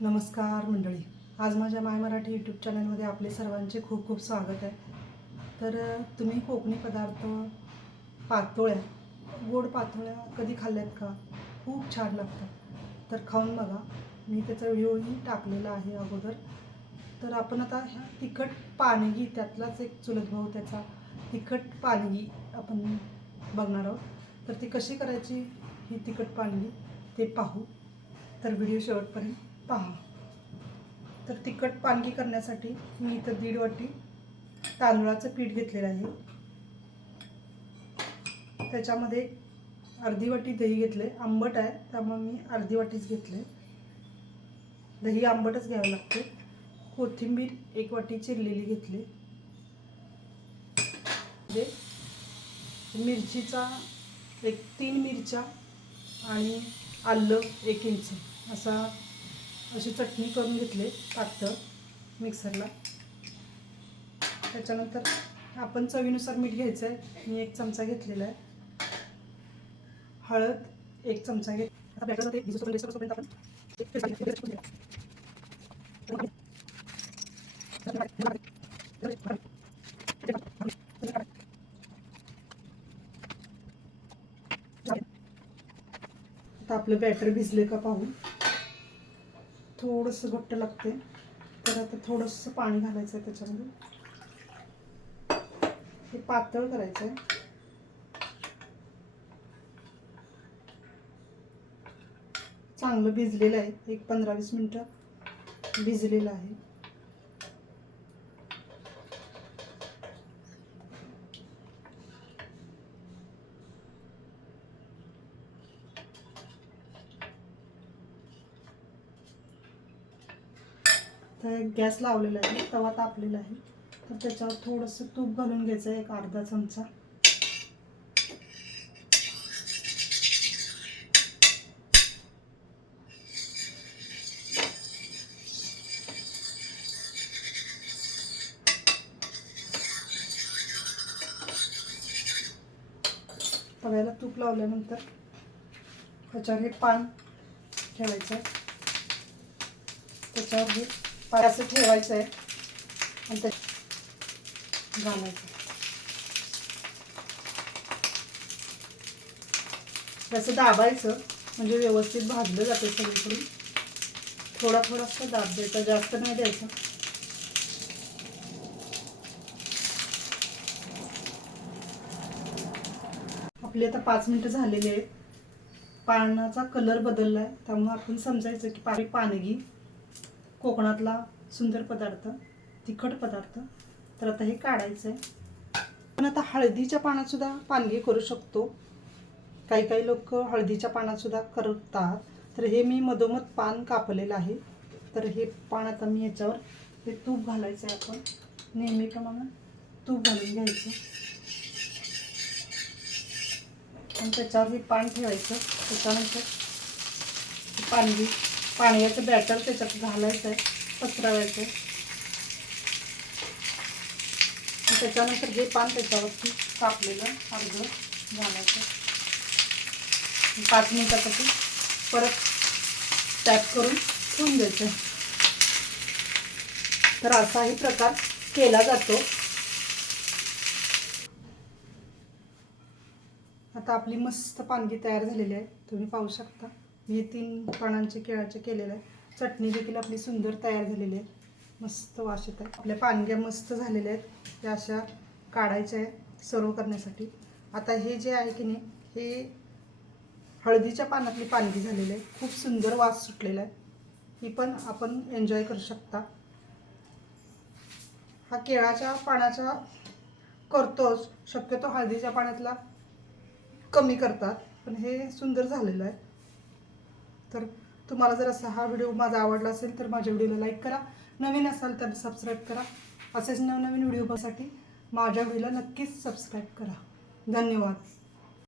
नमस्कार मंडळी. आज माझ्या माय मराठी यूट्यूब चॅनलमध्ये आपले सर्वांचे खूप खूप स्वागत आहे. तर तुम्ही कोकणी पदार्थ पातोळ्या गोड पातोळ्या कधी खाल्ल्यात का? खूप छान लागतात. तर खाऊन बघा. मी त्याचा व्हिडिओही टाकलेला आहे अगोदर. तर आपण आता ह्या तिखट पानगी त्यातलाच एक चुलत भाऊ त्याचा तिखट पानगी आपण बघणार आहोत. तर ती कशी करायची ही तिखट पानगी ते पाहू. तर व्हिडिओ शेवटपर्यंत पहा. तर तिखट पालगी करण्यासाठी मी इथं दीड वाटी तांदूळाचं पीठ घेतलेलं आहे. त्याच्यामध्ये अर्धी वाटी दही घेतले आंबट आहे त्यामुळे मी अर्धी वाटीच घेतले दही आंबटच घ्यावं लागते कोथिंबीर एक वाटी चिरलेली घेतली. मिरचीचा एक तीन मिरच्या आणि आलं एक इंच. असा अशी चटणी करून घेतली पातळ मिक्सरला. त्याच्यानंतर आपण चवीनुसार मीठ घ्यायचं आहे मी एक चमचा घेतलेला आहे. हळद एक चमचा घे आता आपलं बॅटर भिजले का पाहून. थोडंसं घट्ट लागते तर आता थोडंसं पाणी घालायचं आहे त्याच्यामध्ये. हे पातळ करायचं आहे चांगलं भिजलेलं आहे. एक पंधरा वीस मिनटं भिजलेलं आहे. आता गॅस लावलेला आहे तवा तापलेला आहे. तर त्याच्यावर थोडंसं तूप घालून घ्यायचं आहे एक अर्धा चमचा. तव्याला तूप लावल्यानंतर त्याच्यावर हे पान ठेवायचं आहे. त्याच्यावर हे असं ठेवायचं आहे आणि ते घालायचं. असं दाबायचं म्हणजे व्यवस्थित भाजलं जातं सगळीकडून. थोडा थोडासा दाब द्यायचा जास्त नाही द्यायचा. आपली आता पाच मिनटं झालेली आहेत. पानाचा कलर बदलला आहे त्यामुळे आपण समजायचं की पाणी पानगी कोकणातला सुंदर पदार्थ तिखट पदार्थ. तर आता हे काढायचं आहे पण आता हळदीच्या पानातसुद्धा पानगे पानगी करू शकतो. काही काही लोक हळदीच्या पानातसुद्धा करतात. तर हे मी मधोमध पान कापलेलं आहे. तर हे पान आता मी याच्यावर हे तूप घालायचं आहे आपण नेहमीप्रमाणे तूप घालून घ्यायचं. आणि त्याच्यावर हे पान ठेवायचं. त्याच्यानंतर पानगी पाण्याचं बॅटर त्याच्यात घालायचं आहे पसरवायचं आहे. त्याच्यानंतर हे पान त्याच्यावरती कापलेलं अर्ध घालायचं पाच मिनिटासाठी परत टॅप करून ठेवून द्यायचं. तर असाही प्रकार केला जातो. आता आपली मस्त पानगी तयार झालेली आहे. तुम्ही पाहू शकता. मी हे तीन पानांचे केळाचे केलेले आहे चटणी देखील आपली सुंदर तयार झालेली आहे. मस्त वास येत आहे. आपल्या पानग्या मस्त झालेल्या आहेत. त्या अशा काढायच्या आहेत सर्व करण्यासाठी. आता हे जे आहे की नाही हे हळदीच्या पानातली पानगी झालेली आहे. खूप सुंदर वास सुटलेला आहे. ही पण आपण एन्जॉय करू शकता. हा केळाच्या पानाचा करतोच शक्यतो हळदीच्या पाण्यातला कमी करतात. पण हे सुंदर झालेलं आहे. तर तुम्हाला जर असा हा व्हिडिओ माझा आवडला असेल तर माझ्या व्हिडिओला लाईक करा. नवीन असाल तर सबस्क्राईब करा. असेच नवनवीन व्हिडिओसाठी माझ्या व्हिडिओला नक्कीच सबस्क्राईब करा. धन्यवाद.